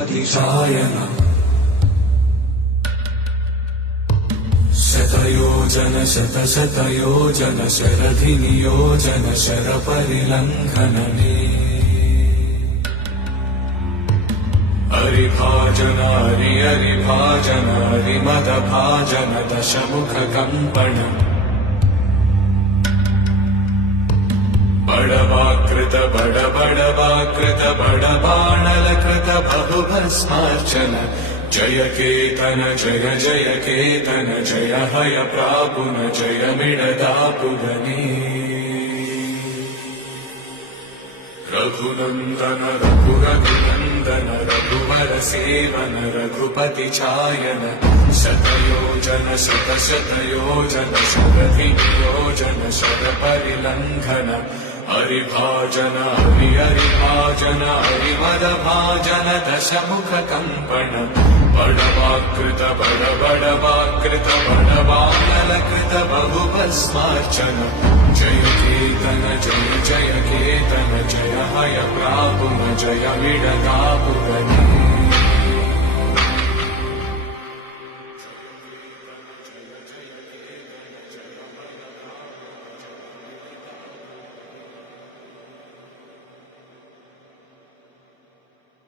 ायन शतयोजन शतशतयोजन शरधिनियोजन शरपरिलङ्घनने हरिभाजन हरिभाजन हरिमदभाजन दशमुखकम्पण बडवाकृत बडवाकृत बडबाणलकृत बहुभस्मार्चन जय केतन जय जय केतन जय हय प्रापुन जय मिडदापुगने रघुनन्दन रघुनन्दन रघुवर सेवन रघुपति चायन शतयोजन शतशतयोजन शरधिनियोजन शरपरिलङ्घन हरिभाजन हरिभाजन हरिमदभाजन दशमुखकम्पण बडवाकृत बडवाकृत बडबाणलकृत बहुभस्मार्चन जय केतन जय जय केतन जय हय प्रापुन जय मिडदापुगने